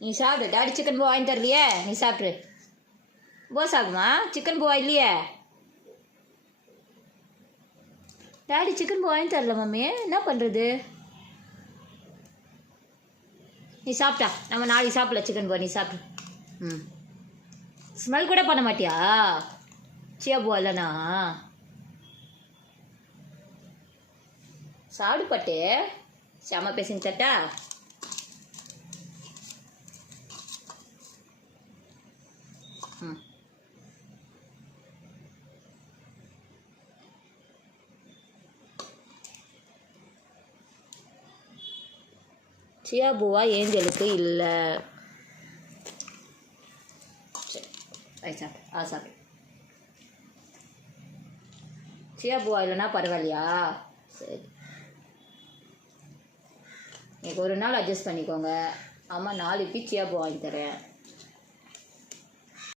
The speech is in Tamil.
நீ சாப்பிடு. டாடி சிக்கன் போவா வாங்கி தரலையே, நீ சாப்பிட்ரு. போஸ் ஆகுமா? சிக்கன் போவா இல்லையே. டாடி சிக்கன் போவா வாங்கி தரல மம்மி, என்ன பண்ணுறது? நீ சாப்பிட்டா, நம்ம நாளைக்கு சாப்பிடல சிக்கன் போவா, நீ சாப்பிடு. ம், ஸ்மெல் கூட பண்ண மாட்டியா? சியா போவா இல்லைண்ணா சாப்பிடு பட்டு. செம பேசிங்க தட்டா. ம், சியா பூவா ஏஞ்சலுக்கு இல்லை. சரி சாப்பிடு, சாப்பிடு. சியா பூவா இல்லைன்னா பரவாயில்லையா? சரி, இன்னைக்கு ஒரு நாள் அட்ஜஸ்ட் பண்ணிக்கோங்க. அம்மா நாளைக்கு சியா பூ வாங்கி தரேன்.